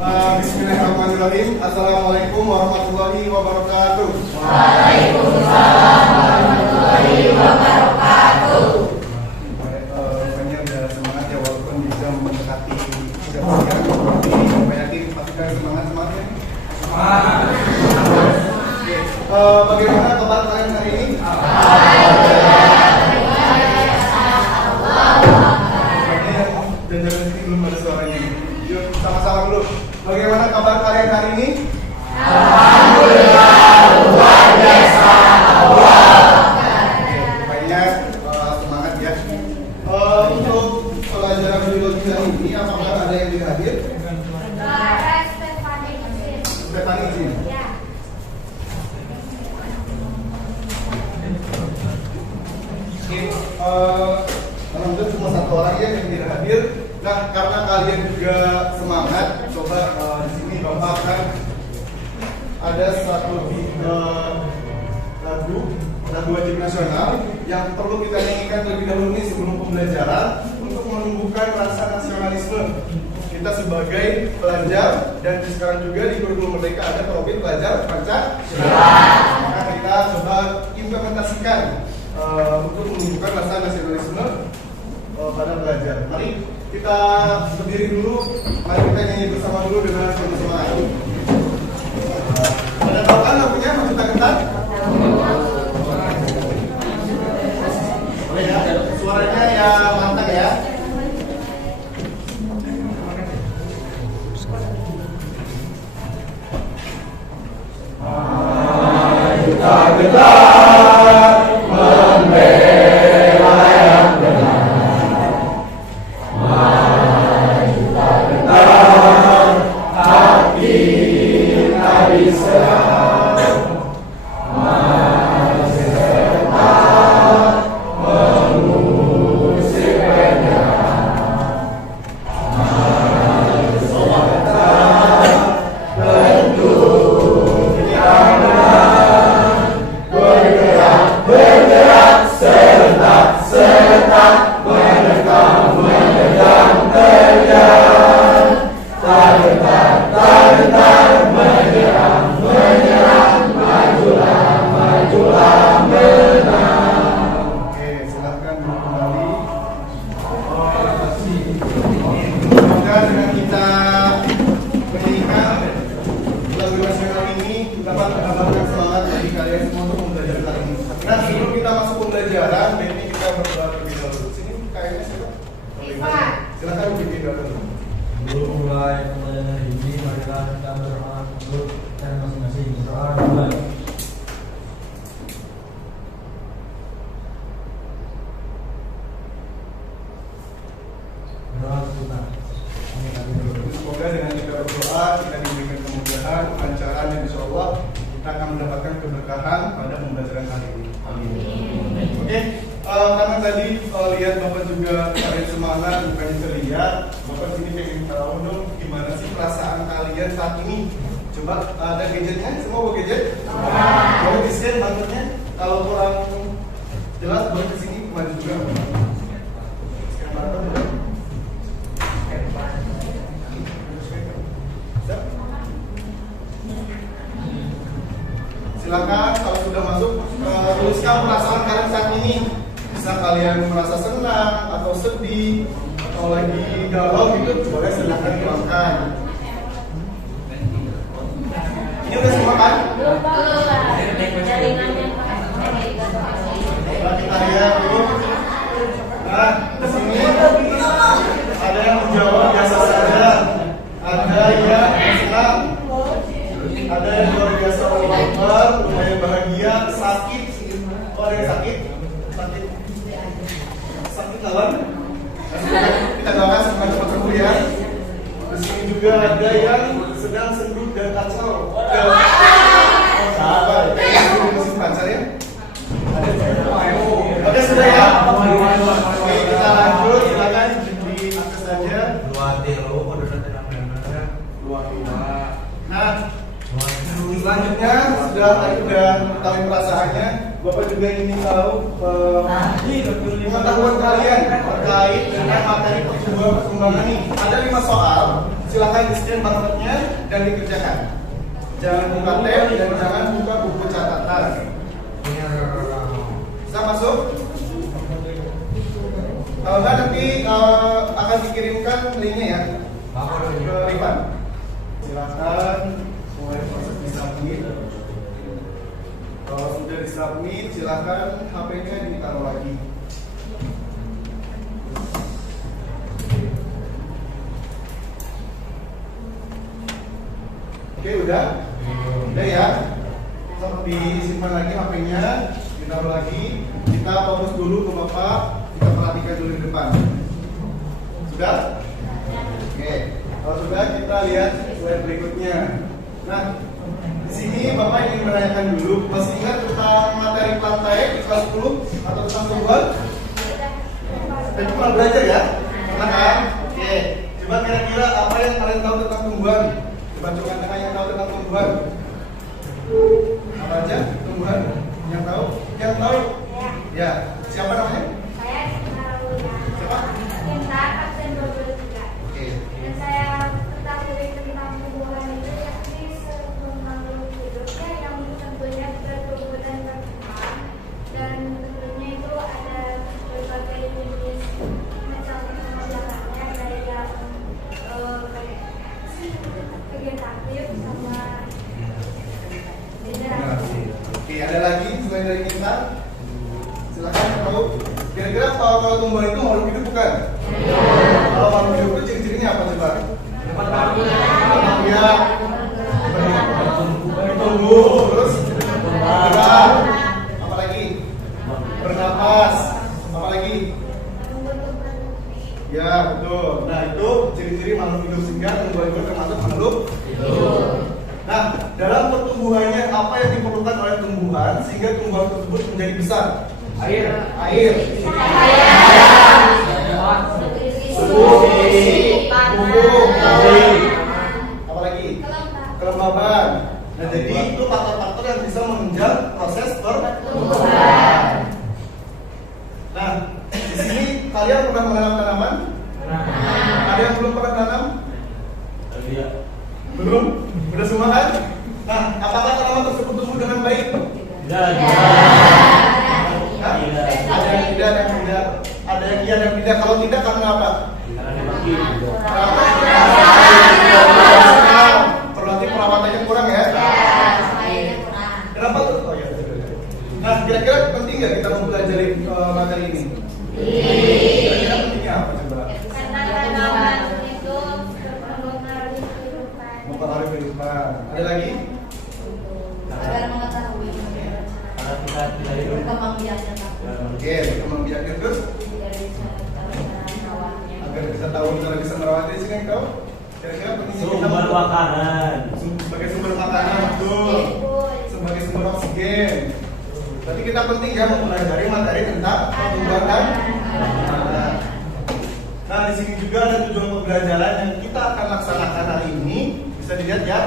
Bismillahirrahmanirrahim. Assalamualaikum warahmatullahi wabarakatuh. Waalaikumsalam warahmatullahi wabarakatuh. Rupanya udah semangat ya walaupun di jam mendekati udah siang. Tapi yakin pasti kalian semangat-semangatnya. Bagaimana kabar kalian hari ini? Dengar belum ada suaranya. Yuk sama-sama dulu. Bagaimana kabar kalian hari ini? Alhamdulillah, luar biasa. Rupanya semangat ya. Untuk pelajaran biologi hari ini, apakah ada yang dihadir? Stefani izin. Ya. Alhamdulillah cuma satu orang ya yang tidak hadir. Nah, karena kalian juga semangat, coba di sini Bapak akan ada satu lagu wajib nasional yang perlu kita nyanyikan terlebih dahulu nih sebelum pembelajaran untuk menumbuhkan rasa nasionalisme kita sebagai pelajar, dan sekarang juga di kurikulum Merdeka ada program pelajar Pancasila. Maka kita coba implementasikan untuk menunjukkan rasa nasionalisme pada pelajar. Mari kita berdiri dulu, mari kita nyanyi bersama dulu dengan semangat. Ada tahu kan lagunya Mas Juta Gentar? Boleh ya, suaranya ya mantap ya. Juta Gentar membela yang benar. Juta Gentar hati kita bisa. Semoga dengan kita berdoa, kita diberikan kemudahan, kelancaran, dan insya Allah kita akan mendapatkan keberkahan pada pembelajaran hari ini. Amin. Oke, karena tadi lihat Bapak juga kalian semangat, bukannya terlihat. Bapak sini pengen tahu dong gimana sih perasaan kalian saat ini. Coba ada gadgetnya, semua bawa gadget? Boleh di scan bantunya. Kalau kurang jelas boleh kesini kembali juga. Scan barcode boleh. Silakan kalau sudah masuk tuliskan perasaan kalian saat ini. Bisa kalian merasa senang atau sedih atau lagi galau gitu, boleh silakan tuangkan. Ini udah semua kan? Coba kita lihat dulu. Nah, di sini ada yang menjawab biasa saja, ada yang senang, ada yang luar biasa lapar, lumayan bahagia, sakit. Oh, ada yang sakit? Sakit lawan? Kita doakan semoga cepat sembuh ya. Di sini juga ada yang sedang sendu dan kacau. Sabar, ini musim pacar ya? Oke, sudah ya? Oke, kita lanjut, silakan diakses saja. Nah, selanjutnya sudah tahu perasaannya. Bapak juga ingin tahu pengetahuan kalian terkait dengan materi pertumbuhan perkembangan ini. Ada 5 soal. Silakan di-scan barcode-nya dan dikerjakan. Jangan buka tab dan jangan buka buku catatan. Bisa masuk? Kalau enggak nanti akan dikirimkan linknya ya ke Rifan. Silakan mulai proses disubmit. Kalau sudah disubmit, silakan HP-nya ditaruh lagi. Oke, udah ya. Disimpan lagi HP-nya, ditaruh lagi. Kita fokus dulu ke Bapak, kita perhatikan dulu di depan. Sudah? Oke. Kalau sudah, kita lihat slide berikutnya. Nah, di sini Bapak ingin menanyakan dulu, masih ingat tentang materi plantae di kelas 10 atau tentang tumbuhan? Tadi pernah belajar ya? Pernah kan? Oke. Coba kira-kira apa yang kalian tahu tentang tumbuhan? Coba dengan yang tahu tentang tumbuhan. Apa aja tumbuhan yang tahu? Yang tahu? Ya. Siapa namanya? Saya tahu ya. Siapa? Cinta absen 22. Oke. Dan saya ketahui tentang tumbuhan itu yakni sebelum makhluk hidupnya yang tentunya bertumbuh dan berkembang, dan tentunya itu ada berbagai jenis macam pengembangannya, dari yang vegetatif sama degeneratif. Oke, ada lagi selain dari kita? Silakan tahu. Kira-kira kalau tumbuhan itu makhluk hidup bukan? Kalau makhluk hidup itu ciri-cirinya apa coba? Ya, bertumbuh, terus bergerak, apa lagi? Bernapas, apa lagi? Ya, betul. Nah, itu ciri-ciri makhluk hidup, sehingga tumbuhan itu termasuk makhluk hidup. Nah, dalam pertumbuhannya apa yang diperlukan oleh tumbuhan sehingga tumbuhan tersebut menjadi besar? Air. Suhu, pupuk, apa lagi? Kelembaban. Nah, jadi itu faktor-faktor yang bisa menunjang proses pertumbuhan. Nah, di sini kalian pernah menanam tanaman? Ada yang belum pernah tanam? Belum? Udah semua kan? Nah, apakah tanaman tersebut tumbuh dengan baik? Ada yang tidak, ada yang tidak. Ada yang iya dan tidak. Kalau tidak, karena apa? Berarti perawatannya kurang ya? Kenapa tuh? Oh ya, betul. Nah, kira-kira penting nggak kita mempelajari materi ini? Kira-kira pentingnya apa coba? Karena tanaman itu mempengaruhi kehidupan. Mempengaruhi kehidupan. Ada lagi? Agar mengetahui berkembang biaknya Oke, berkembang biaknya terus agar bisa tahu cara bisa merawatnya. Sini yang tahu? Kira-kira pentingnya kita Sumber makanan. sebagai sumber makanan, betul. Sebagai sumber oksigen. Berarti kita penting ya mempelajari materi tentang pertumbuhan dan makanan. Nah, di sini juga ada tujuan pembelajaran yang kita akan laksanakan hari ini. Bisa dilihat ya.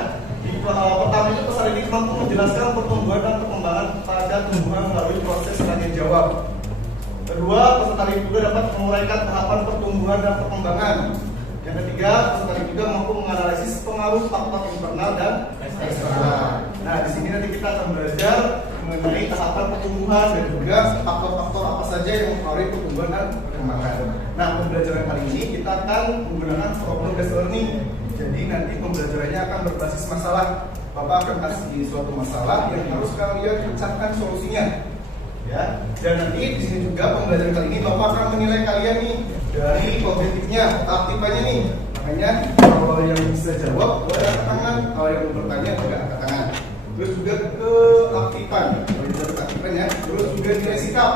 Pertama itu pesan ini mampu menjelaskan pertumbuhan dan perkembangan pada tumbuhan melalui proses tanya jawab. Kedua, peserta didik juga dapat menguraikan tahapan pertumbuhan dan perkembangan. Yang ketiga, peserta didik juga mampu menganalisis pengaruh faktor internal dan eksternal. Nah, di sini nanti kita akan belajar mengenai tahapan pertumbuhan dan juga faktor-faktor apa saja yang mempengaruhi pertumbuhan dan perkembangan. Nah, pembelajaran kali ini kita akan menggunakan problem based learning. Jadi nanti pembelajarannya akan berbasis masalah. Bapak akan kasih suatu masalah yang harus kalian pecahkan solusinya. Ya. Dan nanti di sini juga pembelajaran kali ini Bapak akan menilai kalian nih dari kognitifnya, aktifannya nih. Makanya kalau yang bisa jawab boleh angkat tangan, kalau yang mau bertanya boleh angkat tangan. Terus juga keaktifan, kalau bisa keaktifan ya. Terus juga nilai sikap.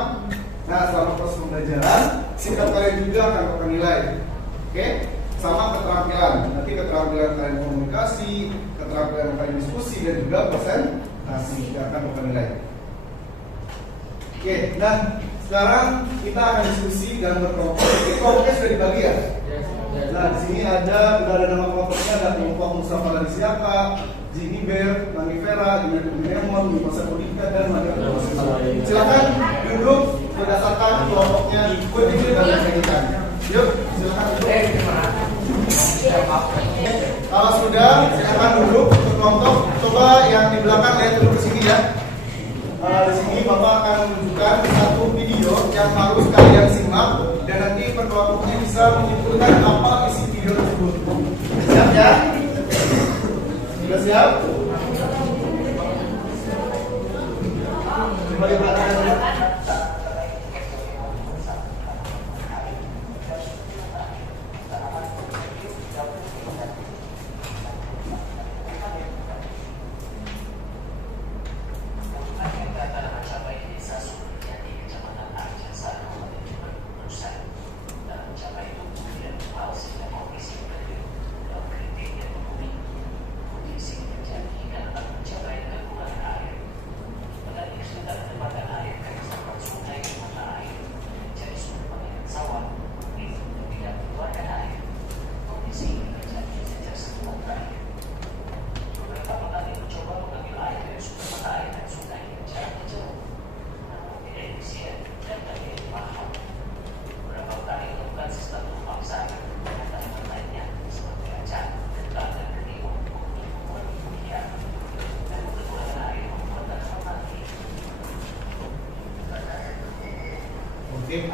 Nah, selama proses pembelajaran, sikap kalian juga akan Bapak nilai. Oke? Sama keterampilan, nanti keterampilan kalian komunikasi, keterampilan kalian diskusi, dan juga presentasi yang akan Bapak nilai. Oke, nah sekarang kita akan diskusi dan berkelompok. Ini kelompoknya sudah dibagi ya? Nah, di sini ada nama kelompoknya, ada kelompok Mustafa Ladisiaka, Jimmy Bear, Manifera, Dinermon, Masa Politika, dan Manifera. Silakan duduk berdasarkan kelompoknya, ikuti dan menyanyikan. Yuk, silakan duduk. Kalau sudah, silakan duduk untuk kelompok. Coba yang di belakang lihat dulu ke sini ya. Di sini Bapak akan menunjukkan satu video yang harus kalian simak dan nanti kelompoknya bisa menyimpulkan apa isi video tersebut. Siap ya? Sudah siap? Coba diperhatikan dulu. Oke,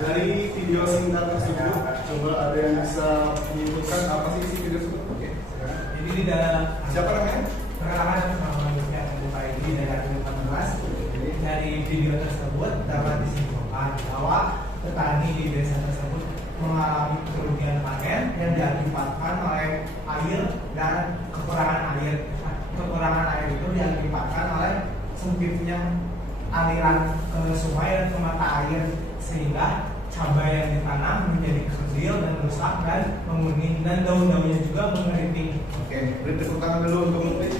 dari video singkat tersebut, coba ada yang bisa menyimpulkan apa sih isi video tersebut? Oke, silakan. Jadi di dalam Siapa namanya? perkenalan sama buka ini dari 2018. Jadi dari video tersebut dapat disimpulkan bahwa petani di desa tersebut mengalami kerugian panen yang diakibatkan oleh air dan kekurangan air. Kekurangan air itu diakibatkan oleh sempitnya aliran sungai dan ke mata air, sehingga cabai yang ditanam menjadi kecil dan rusak dan menguning, dan daun-daunnya juga mengeriting. Oke, beri tepuk tangan dulu untuk Menteri.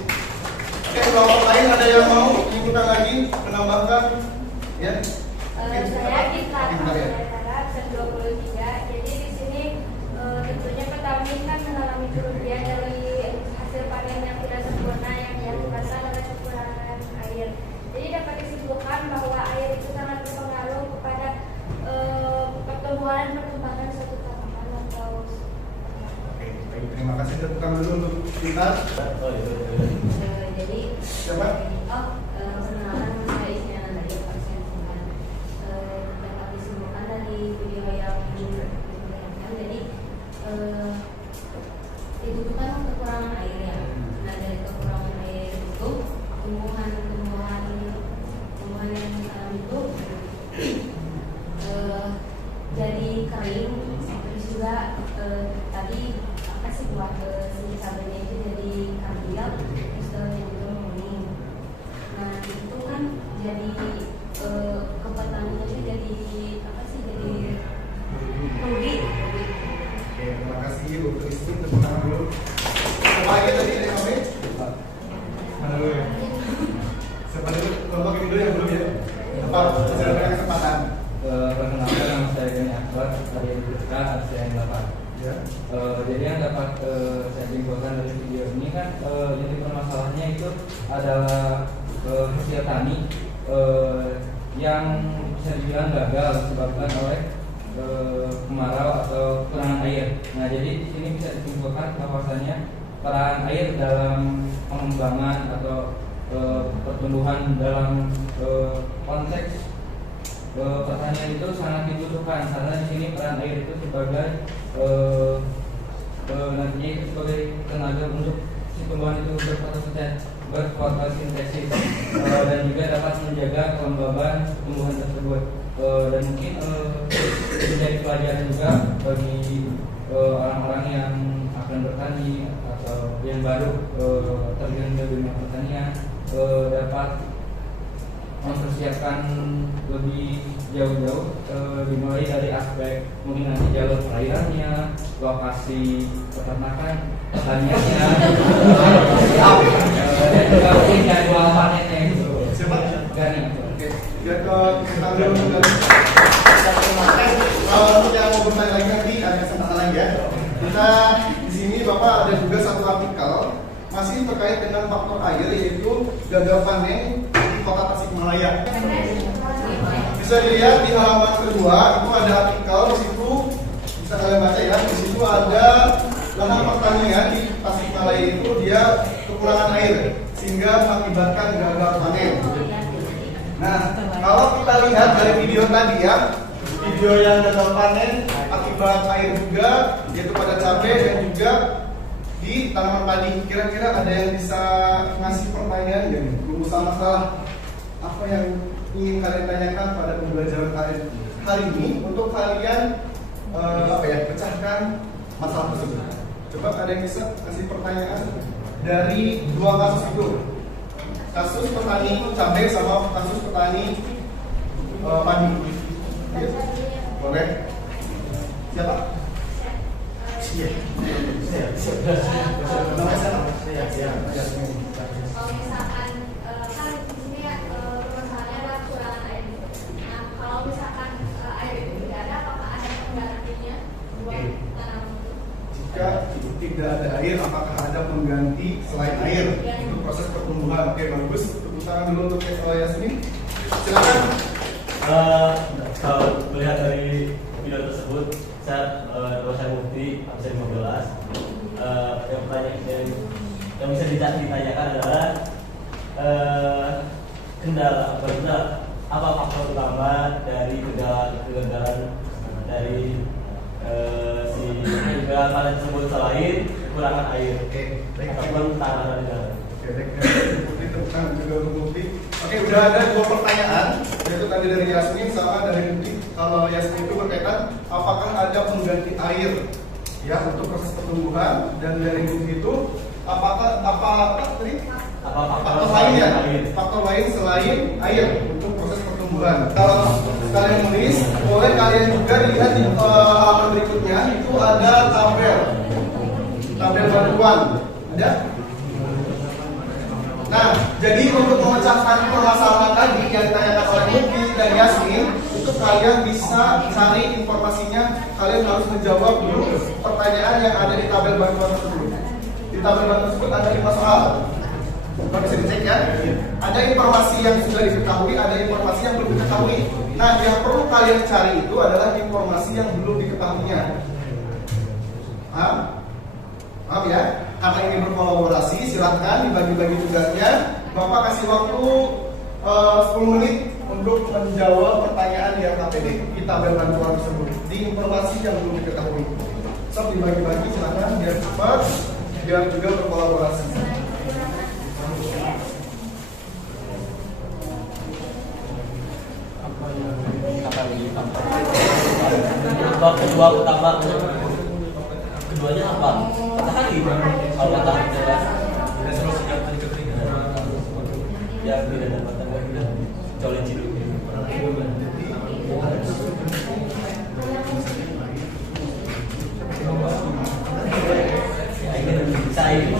Oke, kelompok lain ada yang mau menyebutkan lagi, menambahkan? Ya. Saya Gita Ya. Absen 23. Jadi di sini tentunya petani kan mengalami kerugian dari hasil panen yang tidak sempurna yang diakibatkan oleh kekurangan air. Jadi dapat disimpulkan bahwa air itu sangat berpengaruh kepada pertumbuhan perkembangan suatu tanaman atau. Oke, baik, terima kasih. Tepuk tangan dulu untuk kita. Jadi Siapa? perkenalan saya Isyana dari Pasien Tuhan. Dapat disimpulkan dari video yang diperlihatkan. Jadi itu kan kekurangan air ya. Nah, dari kekurangan air itu tumbuhan yang itu jadi kering, terus juga tadi apa sih buat si cabenya itu jadi kambil, terus juga menguning. Nah itu kan jadi ke petaninya itu jadi apa sih, jadi rugi. Oke, terima kasih Bu Kristi. Tepuk tangan dulu. Siapa lagi tadi dari kami? Mana dulu ya? Siapa dulu? Kelompok ini dulu yang belum ya? Apa? Masih ada kesempatan. Perkenalkan, nama saya Gani Akbar dari LPSK ASEAN 8. Ya. Jadi yang dapat saya simpulkan dari video ini kan inti permasalahannya itu adalah hasil tani yang bisa dibilang gagal disebabkan oleh kemarau atau kekurangan air. Nah, jadi di sini bisa disimpulkan bahwasanya peran air dalam pengembangan atau pertumbuhan dalam konteks pertanian itu sangat dibutuhkan, karena di sini peran air itu sebagai nantinya itu sebagai tenaga untuk si tumbuhan itu berfotosintesis dan juga dapat menjaga kelembaban tumbuhan tersebut, dan mungkin menjadi pelajaran juga bagi orang-orang yang akan bertani atau yang baru terjun ke dunia pertanian dapat mempersiapkan lebih jauh-jauh, dimulai dari aspek mungkin nanti jalur perairannya, lokasi peternakan, pertaniannya, dan juga mungkin jadwal panennya itu. Siapa? Gani. Oke, biar ke kita dulu dari untuk yang mau bertanya lagi nanti ada kesempatan lagi ya. Kita di sini Bapak ada juga satu artikel masih terkait dengan faktor air, yaitu gagal panen di Kota Tasikmalaya. Bisa dilihat di halaman kedua itu ada artikel, di situ bisa kalian baca ya. Di situ ada lahan pertanian di Tasikmalaya itu dia kekurangan air sehingga mengakibatkan gagal panen. Nah, kalau kita lihat dari video tadi ya, video yang gagal panen akibat air juga, yaitu pada cabai dan juga di tanaman padi. Kira-kira ada yang bisa ngasih pertanyaan ya? Rumusan masalah apa yang ingin kalian tanyakan pada pembelajaran kalian hari ini untuk kalian pecahkan masalah tersebut. Coba ada yang bisa kasih pertanyaan dari dua kasus itu, kasus petani cabai sama kasus petani padi. Ya? Boleh? Siapa? Kalau misalkan kan di sini permasalahannya adalah kekurangan air. Nah, kalau misalkan air itu tidak ada, apakah ada penggantinya buat tanaman itu? Jika tidak ada air, apakah ada pengganti selain air untuk proses pertumbuhan? Oke, bagus. Tepuk tangan dulu untuk Yasmin. Silakan. Kalau melihat dari video tersebut, saya Mufti absen 15. Yang pertanyaan yang bisa ditanyakan adalah apa faktor utama dari kegagalan dari si kegagalan panen tersebut selain kekurangan air ataupun tanaman negara. Oke, udah ada dua pertanyaan, yaitu tadi dari Yasmin sama dari Mufti. Kalau Yasmin itu berkaitan apakah ada pengganti air ya untuk proses pertumbuhan, dan dari Mufti itu apakah faktor lain selain air untuk proses pertumbuhan. Kalau kalian menulis, boleh kalian juga lihat di halaman berikutnya itu ada tabel bantuan ada. Nah, jadi untuk memecahkan permasalahan tadi yang ditanyakan oleh Mufti dan Yasmin, itu kalian bisa cari informasinya. Kalian harus menjawab dulu pertanyaan yang ada di tabel bantuan tersebut. Di tabel bantuan tersebut ada 5 soal. Kalau bisa dicek ya. Ada informasi yang sudah diketahui, ada informasi yang belum diketahui. Nah, yang perlu kalian cari itu adalah informasi yang belum diketahuinya. Maaf ya, karena ini berkolaborasi, silahkan dibagi-bagi tugasnya. Bapak kasih waktu 10 menit untuk menjawab pertanyaan yang KPD di tabel bantuan tersebut di informasi yang belum diketahui. So, dibagi-bagi silahkan biar cepat, biar juga berkolaborasi. Kedua utama keduanya apa? Matahari. Kalau matahari jelas tidak selalu sejak hari ketiga. Ya tidak ada matahari tidak colin cidu. Saya itu.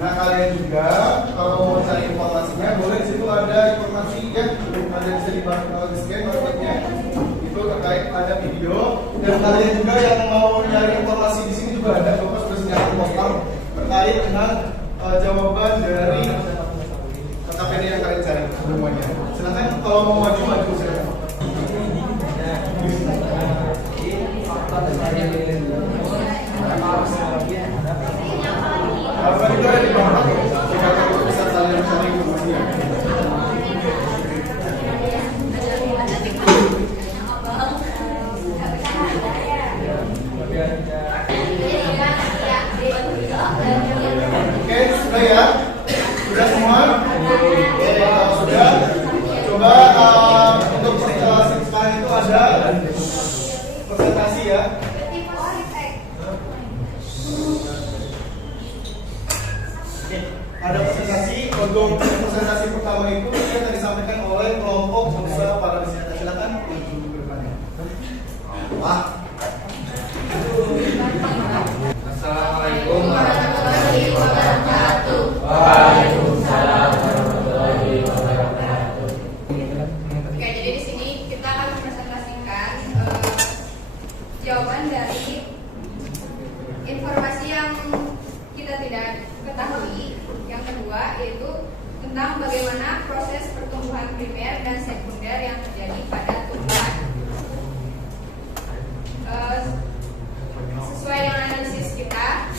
Nah, kalian juga kalau mau cari informasinya boleh di situ ada informasi yang ada bisa di scan barcode-nya. Itu terkait ada video, dan kalian juga yang mau nyari informasi di sini juga ada. Bapak sudah sediakan poster terkait dengan jawaban dari KPD yang kalian cari semuanya. Silakan kalau mau maju silakan. Apa juga ada di bawah jika bisa kalian cari informasinya. Oke, sudah ya? Sudah semua? Kalau sudah, coba untuk sekarang itu ada presentasi ya. ada presentasi. Untuk presentasi pertama itu yang tadi disampaikan oleh kelompok usaha para wisata. Silakan maju ke depannya. Wah. Assalamualaikum warahmatullahi wabarakatuh. Waalaikumsalam warahmatullahi wabarakatuh. Oke, jadi di sini kita akan mempresentasikan jawaban dari informasi yang kita tidak ketahui. Yang kedua yaitu tentang bagaimana proses pertumbuhan primer dan sekunder yang terjadi pada tumbuhan. Sesuai dengan analisis kita,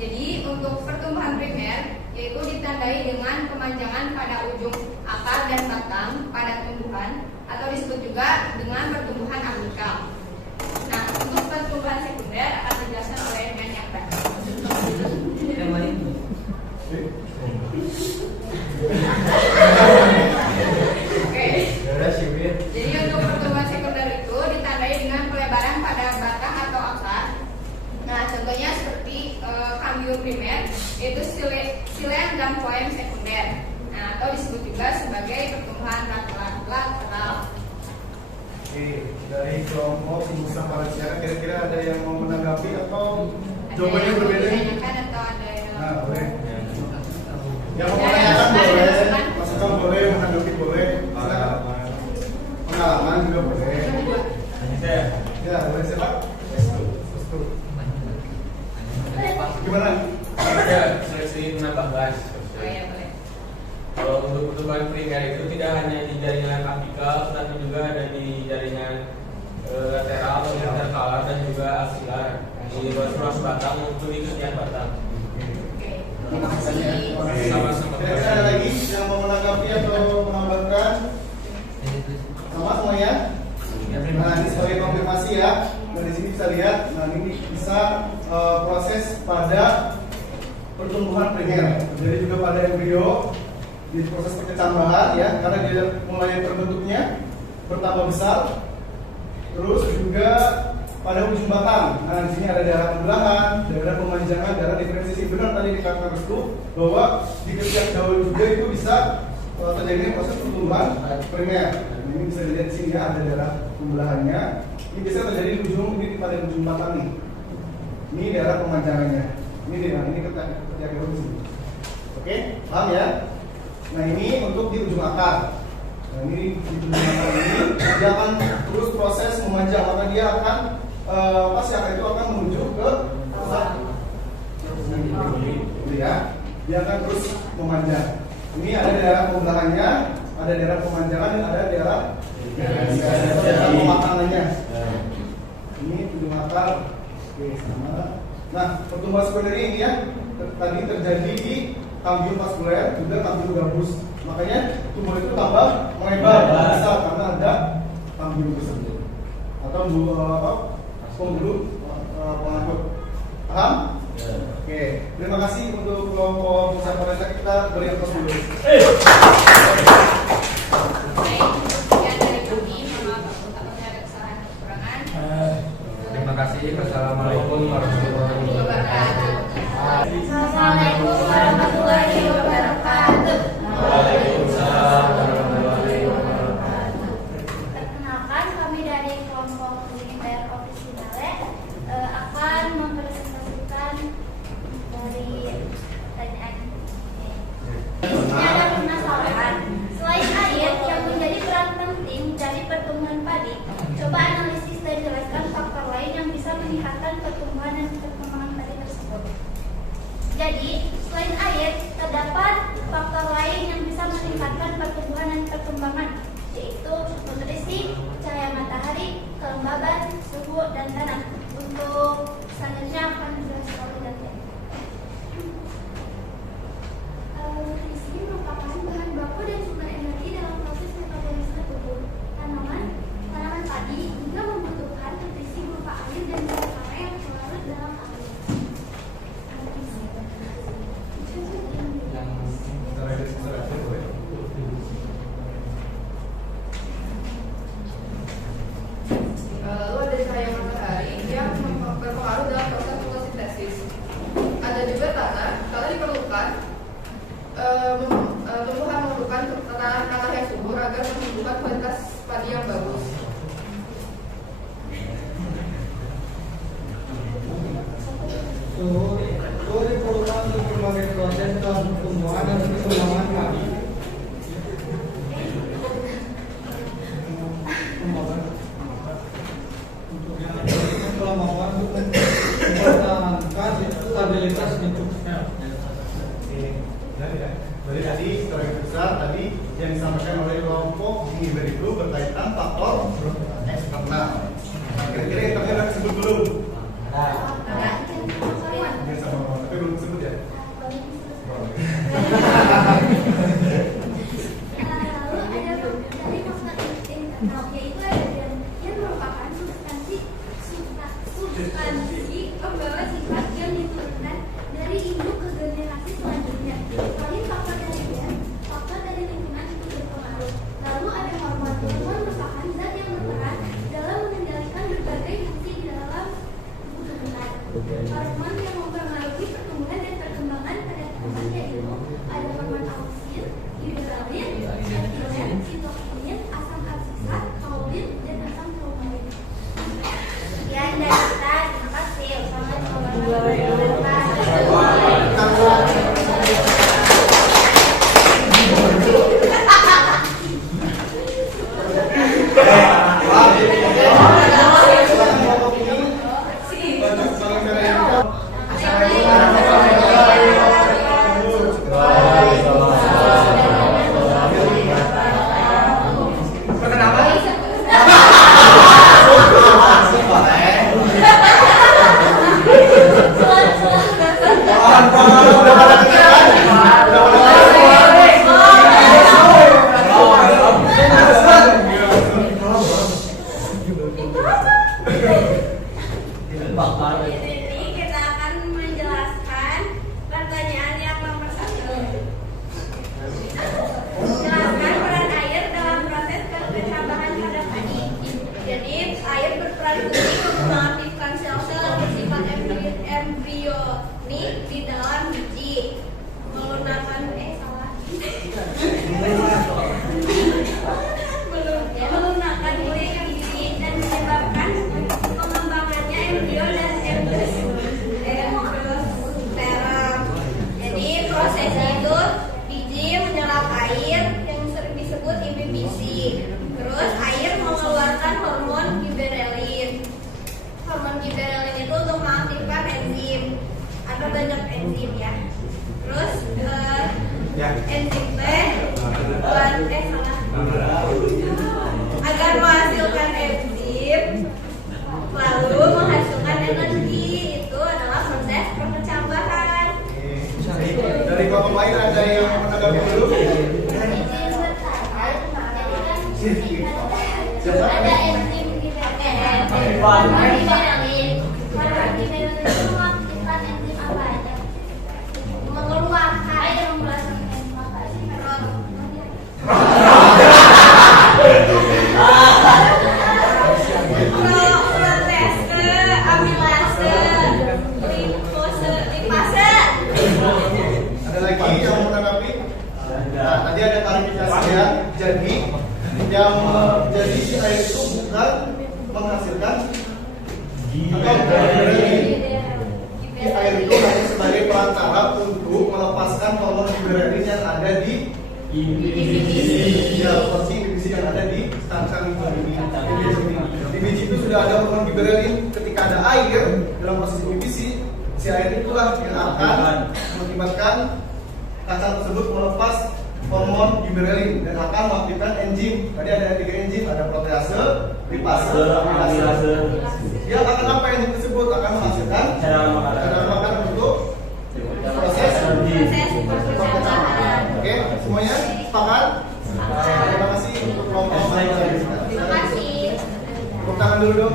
jadi untuk pertumbuhan primer yaitu ditandai dengan pemanjangan pada ujung akar dan batang pada tumbuhan atau disebut juga dengan pertumbuhan apikal. Nah, untuk pertumbuhan sekunder akan dijelaskan oleh Mbak Nyakra. Oke. Jadi untuk pertumbuhan sekunder itu ditandai dengan pelebaran pada batang atau akar. Nah, contohnya seperti kambium primer yaitu silen dan foem sekunder. Nah, atau disebut juga sebagai pertumbuhan lateral. Oke, dari kelompok usaha para wisata kira-kira ada yang mau menanggapi atau jawabannya Ada berbeda? yang ditanyakan atau ada yang Nah, boleh. Yang mau menanyakan boleh, masukan boleh, menanggapi boleh. Pengalaman juga boleh. Ya, boleh siapa? Gimana? Ya, seleksi menambah gas. Oh iya, boleh. Kalau untuk pertumbuhan primer itu tidak hanya di jaringan apikal, tetapi juga ada di jaringan lateral atau interkalar dan juga aksilar di ruas batang maupun di kesian batang. Oke. Terima kasih. Sama-sama. Kira-kira ada lagi yang mau menanggapi atau menambahkan? Sama semuanya? Nah, ini sebagai konfirmasi ya. Dari sini bisa lihat, nah ini bisa proses pada pertumbuhan primer. Jadi juga pada embrio di proses perkecambahan ya, karena dia mulai terbentuknya bertambah besar. Terus juga pada ujung batang. Nah, di sini ada daerah pembelahan, daerah pemanjangan, daerah diferensiasi. Benar tadi dikatakan Restu bahwa di ketiak daun juga itu bisa terjadi proses pertumbuhan primer. Ini bisa dilihat di sini ya, ada daerah pembelahannya. Ini bisa terjadi di ujung ini pada ujung batang nih. Ini daerah pemanjangannya. Ini ketiak daun di sini. Oke, paham ya? Nah, ini untuk di ujung akar. Nah, ini di ujung akar ini dia akan terus proses memanjang, maka dia akan pas akar itu akan menuju ke pusat. Ya, dia akan terus memanjang. Ini ada daerah pembelahannya, ada daerah pemanjangan, dan ada daerah pematangannya. Ini ujung akar. Oke, sama. Nah, pertumbuhan sekunder ini ya tadi terjadi di kambium vaskuler, juga kambium gabus. Makanya tumor itu tambah melebar besar karena ada kambium tersebut atau pembuluh pengangkut. Paham? Oke, terima kasih untuk kelompok usaha pemerintah, kita beri aplaus dulu. Baik, sekian dari kami. Mohon maaf apabila ada kesalahan atau kekurangan. Terima kasih. Wassalamualaikum warahmatullahi wabarakatuh. Assalamualaikum warahmatullahi wabarakatuh. Waalaikumsalam warahmatullahi wabarakatuh. Perkenalkan, kami dari kelompok Militer Ofisinale akan mempresentasikan dari pertanyaan. Ini ada permasalahan. Selain air yang menjadi peran penting dari pertumbuhan padi, coba analisis dan jelaskan faktor lain yang bisa meningkatkan pertumbuhan dan perkembangan padi tersebut. Jadi, selain air, terdapat faktor lain yang bisa meningkatkan pertumbuhan dan perkembangan, yaitu nutrisi, cahaya matahari, kelembaban, suhu, dan tanah. Untuk selanjutnya akan dijelaskan oleh Daniel. Nutrisi merupakan bahan baku dan sumber energi dalam proses metabolisme tubuh. Tanaman padi juga membutuhkan nutrisi berupa air dan zat yang larut dalam air. Lalu ada cahaya matahari yang berpengaruh dalam proses Jadi tadi secara besar tadi yang disampaikan oleh kelompok Giver itu berkaitan faktor eksternal. Kira-kira yang terakhir ada sebut belum? Yang sama, tapi belum sebut ya. Substansi pembawa sifat yang diturunkan dari induk ke generasi selanjutnya. Selain faktor dari gen, faktor dari lingkungan itu berpengaruh. Lalu ada hormon. Hormon merupakan zat yang berperan dalam mengendalikan berbagai fungsi di dalam tubuh kebenaran. Hormon yang mempengaruhi pertumbuhan dan perkembangan pada tanaman yaitu ada hormon auksin, giberelin, etilen, sitokinin, asam aksisat, kaolin, dan asam traumalin. Sekian dari kita, terima kasih. Wassalamualaikum warahmatullahi wabarakatuh. Ini kita akan menjelaskan pertanyaan yang nomor 1. Jelaskan peran air dalam proses kecambahan pada padi. Jadi air berperan penting untuk mengaktifkan sel-sel yang bersifat embrionik di dalam biji, melunakkan melunakkan biji dan menyebabkan pengembangannya embrio dan endosperm. Jadi proses itu biji menyerap air yang sering disebut imibisi. Terus air mengeluarkan hormon giberelin. Hormon giberelin itu untuk mengaktifkan enzim. Ada banyak enzim ya. Terus enzim agar menghasilkan enzim lalu menghasilkan energi, itu adalah proses perkecambahan. Dari kelompok lain ada yang menanggapi dulu? Ada enzim giberelin. Hormon giberelin itu mengaktifkan enzim apa aja? Mengeluarkan air membelaskan enzim apa aja? Protese, amilase, lipase. Ada lagi yang mau menanggapi? Nah, tadi ada klarifikasi ya. Jadi jadi si air itu bukan menghasilkan atau giberelin. Air itu hanya sebagai perantara untuk melepaskan hormon giberelin yang ada di porsi biji yang ada di stang ini. Di biji itu sudah ada hormon giberelin. Ketika ada air dalam proses biji, si air itulah yang akan mengakibatkan kacang tersebut melepas hormon giberelin dan akan mengaktifkan enzim. Tadi ada 3 enzim, ada protease, lipase, amilase. Dia akan apa enzim tersebut? Akan menghasilkan cadangan makanan untuk proses perkecambahan. Oke, semuanya sepakat? Terima kasih untuk kelompok. Terima kasih. Tepuk tangan dulu dong.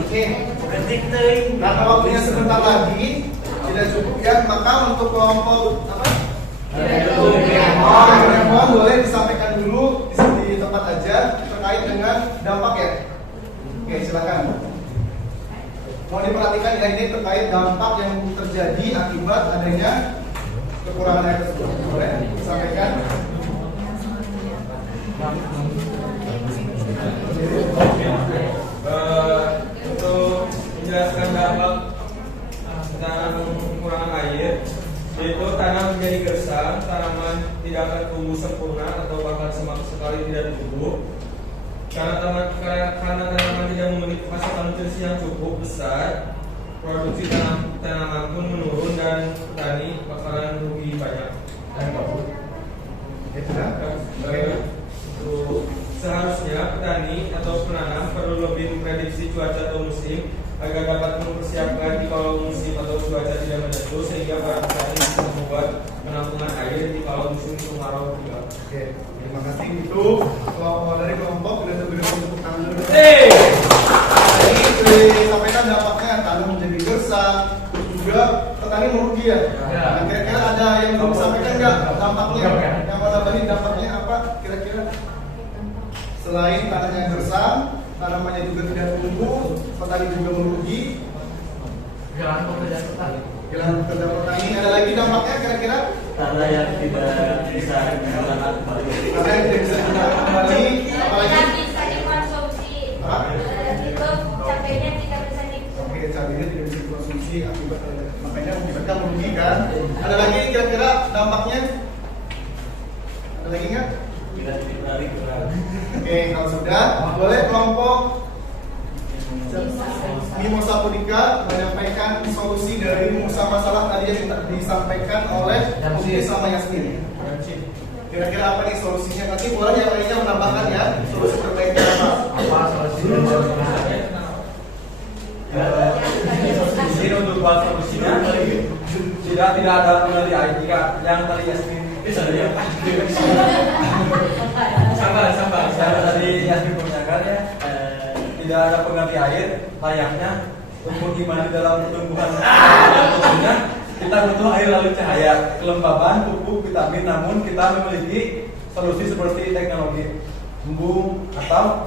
Oke, karena waktunya sebentar lagi tidak cukup ya, maka untuk kelompok apa? Mohon boleh disampaikan dulu di tempat aja terkait dengan dampak ya. Oke, silakan. Mau diperhatikan ya, ini terkait dampak yang terjadi akibat adanya kekurangan air tersebut. Boleh disampaikan? Untuk menjelaskan dampak tentang kekurangan air, yaitu tanah menjadi gersang, tanaman tidak akan tumbuh sempurna atau bahkan sama sekali tidak tumbuh. Karena tanaman tidak memiliki asupan nutrisi yang cukup besar, produksi tanaman pun menurun dan petani bakalan rugi banyak dan kabut. Itu kan? Seharusnya petani atau penanam perlu lebih memprediksi cuaca atau musim agar dapat mempersiapkan kalau musim atau cuaca tidak menentu, sehingga para petani bisa membuat penampungan air di kalau musim kemarau tiba. Oke, terima kasih. Itu kalau dari kelompok sudah berikan tepuk tangan dulu. Ini disampaikan dampaknya tanah menjadi gersang, terus juga petani merugi ya. Nah, kira-kira ada yang belum disampaikan nggak dampaknya? Yang mau nambahin dampaknya apa? Kira-kira selain tanahnya gersang, tanamannya juga tidak tumbuh, petani juga merugi. Kehilangan pekerjaan petani. Kehilangan pekerjaan petani. Ada lagi dampaknya kira-kira? Tanah yang tidak bisa digunakan kembali. Karena yang tidak bisa digunakan kembali, apalagi Tidak bisa dikonsumsi. Hah? Itu cabainya tidak bisa dikonsumsi. oke, cabainya tidak bisa dikonsumsi akibat makanya menyebabkan merugi kan. Ada lagi kira-kira dampaknya? Ada lagi nggak? Tidak ditarik kurang. Oke, kalau sudah boleh kelompok Mimosa Pudika menyampaikan solusi dari masalah tadi yang disampaikan oleh Bukti sama Yasmin. Kira-kira apa nih solusinya? Nanti boleh yang lainnya menambahkan ya solusi terbaiknya apa? Apa solusinya? Jadi untuk buat solusinya tidak ada pengendali air jika yang tadi Yasmin sabar yang tadi Yasmin pertanyakan ya, tidak ada pengganti air layaknya tumbuh gimana di dalam pertumbuhan tentunya kita butuh air lalu cahaya, kelembaban, pupuk, vitamin, namun kita memiliki solusi seperti teknologi embung atau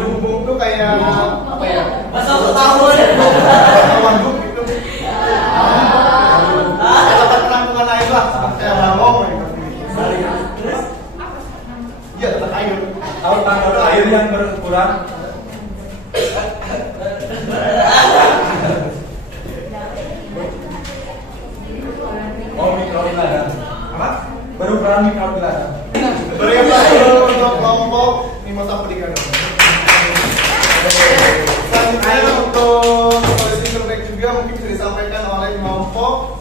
Embung itu kayak apa ya? Masa aku tahu ya? Waduk gitu. Tempat penampungan air lah, kayak balong gitu. Iya, tempat air. tahu tanggal air yang berukuran mikrowiladan. Apa? Berukuran mikrowiladan. Berikan dulu untuk kelompok Mimosa Pudika. Selanjutnya untuk solusi terbaik juga mungkin bisa disampaikan oleh kelompok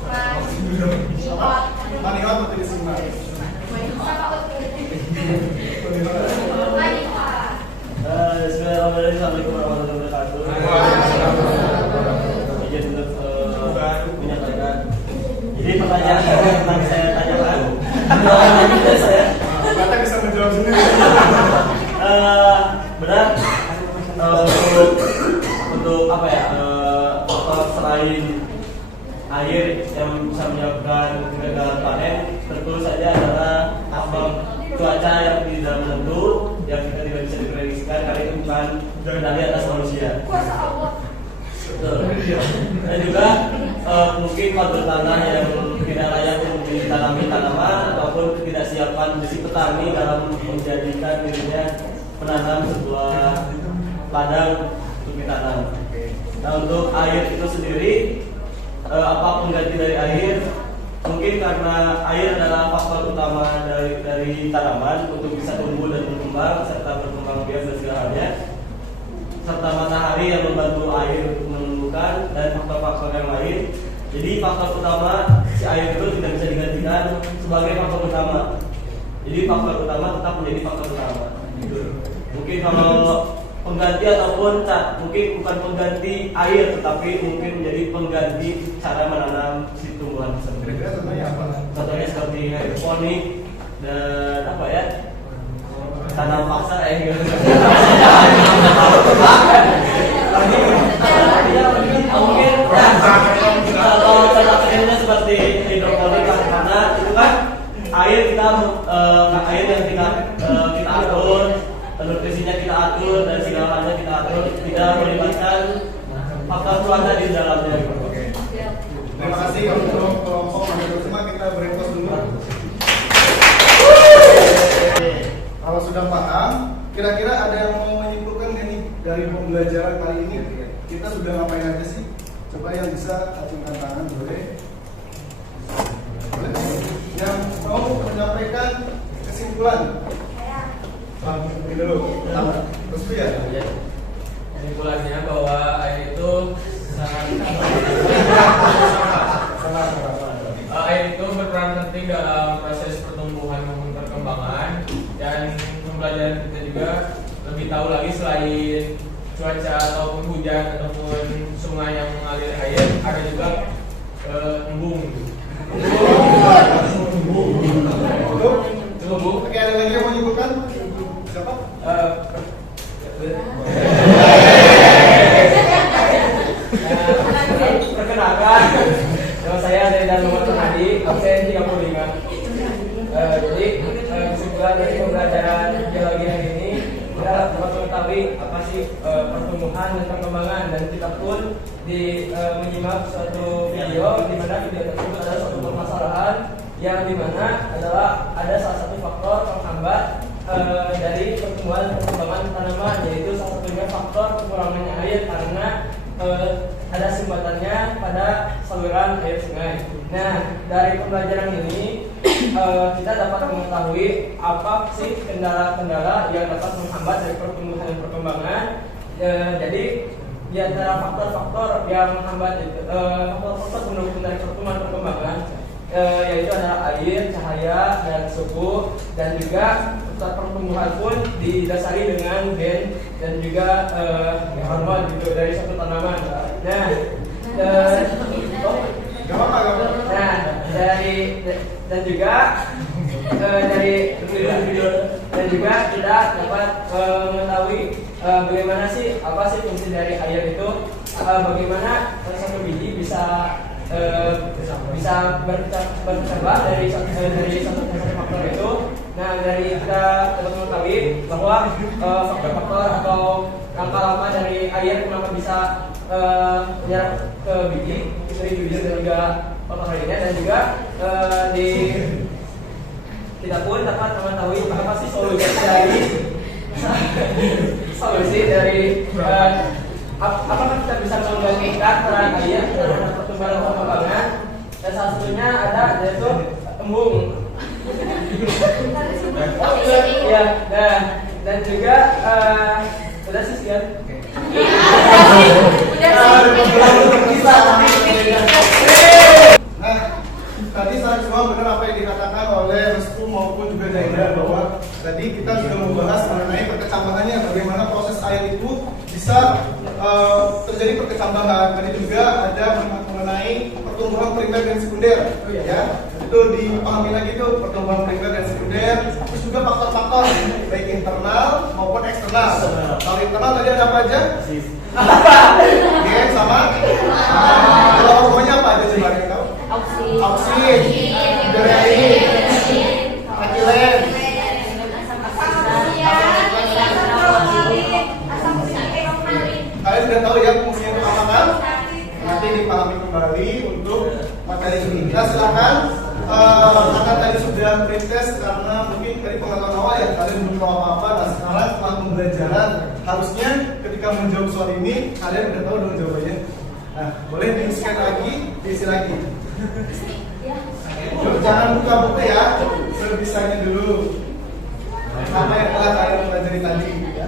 Manihot atau disimak. Bismillahirrahmanirrahim. Assalamualaikum warahmatullahi wabarakatuh. Izin untuk menyampaikan. Jadi pertanyaan yang saya tanyakan, saya Kita bisa menjawab sendiri. benar untuk apa ya? Selain air yang bisa menyebabkan kegagalan panen, tentu saja adalah faktor cuaca yang tidak menentu, yang kita tidak bisa diprediksikan karena itu bukan kendali atas manusia. Kuasa Allah. Betul. Dan juga mungkin faktor tanah yang tidak layak untuk ditanami tanaman ataupun ketidaksiapan si petani dalam menjadikan dirinya menanam sebuah ladang untuk ditanam. Nah, untuk air itu sendiri, apa pengganti dari air? Mungkin karena air adalah faktor utama dari tanaman untuk bisa tumbuh dan berkembang serta berkembang biak dan segalanya, serta matahari yang membantu air untuk menumbuhkan dan faktor-faktor yang lain. Jadi faktor utama si air itu tidak bisa digantikan sebagai faktor utama. Jadi faktor utama tetap menjadi faktor utama. Mungkin kalau pengganti ataupun mungkin bukan pengganti air, tetapi mungkin menjadi pengganti cara menanam si tumbuhan tersebut. Kira-kira contohnya apa? Contohnya seperti hidroponik dan apa ya? Tanam paksa mungkin kalau cara kerjanya seperti hidroponik karena itu kan air yang kita atur, nutrisinya kita atur dan segalanya kita atur, tidak melibatkan faktor cuaca di dalamnya. Terima kasih untuk kelompok semua, kita berempos dulu. Kalau sudah paham, kira-kira ada yang mau menyimpulkan nggak nih dari pembelajaran kali ini? Kita sudah ngapain aja sih? Coba yang bisa acungkan tangan, boleh? Boleh? Yang mau menyampaikan kesimpulan? Ini dulu. Terus ya. Kesimpulannya bahwa air itu sangat air itu berperan penting dalam proses pertumbuhan maupun perkembangan, dan pembelajaran kita juga lebih tahu lagi selain cuaca ataupun hujan ataupun sungai yang mengalir air, ada juga embung. Oke, ada lagi yang mau menyebutkan? Siapa? Perkenalkan, nama saya Zaidan Muhammad Hadi, absen 35. Jadi kesimpulan dari pembelajaran geologi hari ini kita dapat mengetahui apa sih pertumbuhan dan perkembangan, dan kita pun menyimak suatu video di mana video tersebut adalah suatu permasalahan yang dimana adalah ada salah satu faktor penghambat dari pertumbuhan dan perkembangan tanaman, yaitu salah satunya faktor kekurangannya air karena ada sumbatannya pada saluran air sungai. Nah, dari pembelajaran ini kita dapat mengetahui apa sih kendala-kendala yang dapat menghambat dari pertumbuhan dan perkembangan. Jadi di antara faktor-faktor yang menghambat itu, faktor-faktor pendukung dari pertumbuhan dan perkembangan yaitu adalah air, cahaya, dan suhu, dan juga pertumbuhan pun didasari dengan gen dan juga hormon gitu dari suatu tanaman. Nah, dan juga kita dapat mengetahui bagaimana sih apa sih fungsi dari air itu, bagaimana satu biji bisa berkembang dari satu faktor itu. Nah, dari kita dapat mengetahui bahwa faktor-faktor atau langkah-langkah dari air kenapa bisa menyerap ke biji, dari biji dan juga faktor lainnya, dan juga kita pun dapat mengetahui apa sih solusi dari apakah kita bisa menggantikan peran air terhadap pertumbuhan dan perkembangan. Dan salah satunya ada yaitu embung. Ya, dan juga udah sih sekian. Nah, tadi saat semua benar apa yang dikatakan oleh Restu maupun juga Zaida, bahwa tadi kita sudah membahas mengenai perkecambahannya, bagaimana proses air itu bisa terjadi perkecambahan. Tadi juga ada mengenai pertumbuhan primer dan sekunder, ya itu dipahami lagi tuh pertumbuhan primer dan sekunder. Terus juga faktor-faktor baik internal maupun eksternal. Kalau internal tadi ada apa aja? Gen sama. Kalau hormonnya apa aja coba kita tahu? Auksin, gerein, etilen, kalian sudah tahu ya fungsinya untuk apa kan? Nanti dipahami kembali untuk materi ini. Kita silakan, karena tadi sudah pretest karena mungkin dari pengetahuan awal ya kalian belum tahu apa-apa. Nah sekarang setelah pembelajaran harusnya ketika menjawab soal ini kalian udah tahu dong jawabannya. Nah boleh diisikan lagi, diisi lagi. Jangan buka buku ya, sebisanya dulu. Apa yang telah kalian pelajari tadi ya.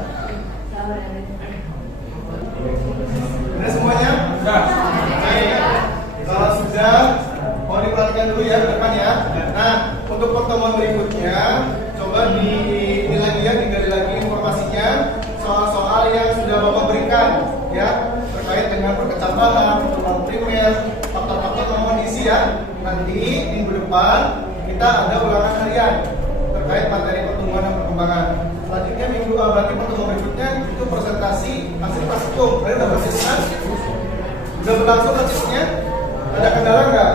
Sudah semuanya? Sudah. Kalau sudah, mau diperhatikan dulu ya ke depan ya. Nah, untuk pertemuan berikutnya, coba dinilai ya, digali lagi informasinya soal-soal yang sudah Bapak berikan ya, terkait dengan perkecambahan, pertumbuhan primer, faktor-faktor nomor diisi ya. Nanti minggu depan kita ada ulangan harian terkait materi pertumbuhan dan perkembangan. Selanjutnya minggu berarti pertemuan berikutnya itu presentasi hasil praktikum. Kalian udah persiskan? Udah berlangsung persisnya? Ada kendala nggak?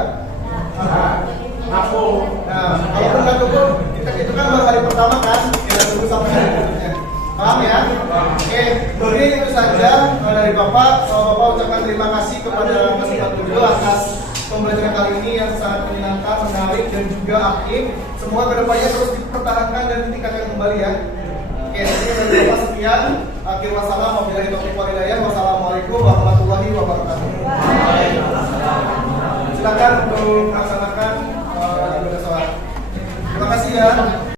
Aku. Nah, kalau nggak cukup, kita itu kan baru hari pertama kan? Kita tunggu sampai hari berikutnya. Paham ya? Oke, jadi itu saja dari Bapak. Bapak ucapkan terima kasih kepada Mas Fatulio atas pembelajaran kali ini yang sangat menyenangkan, menarik dan juga aktif. Semua kedepannya terus dipertahankan dan ditingkatkan kembali ya. Oke, dari Bapak sekian. Akhir wassalam, wabillahi taufiq wal hidayah. Wassalamualaikum warahmatullahi wabarakatuh.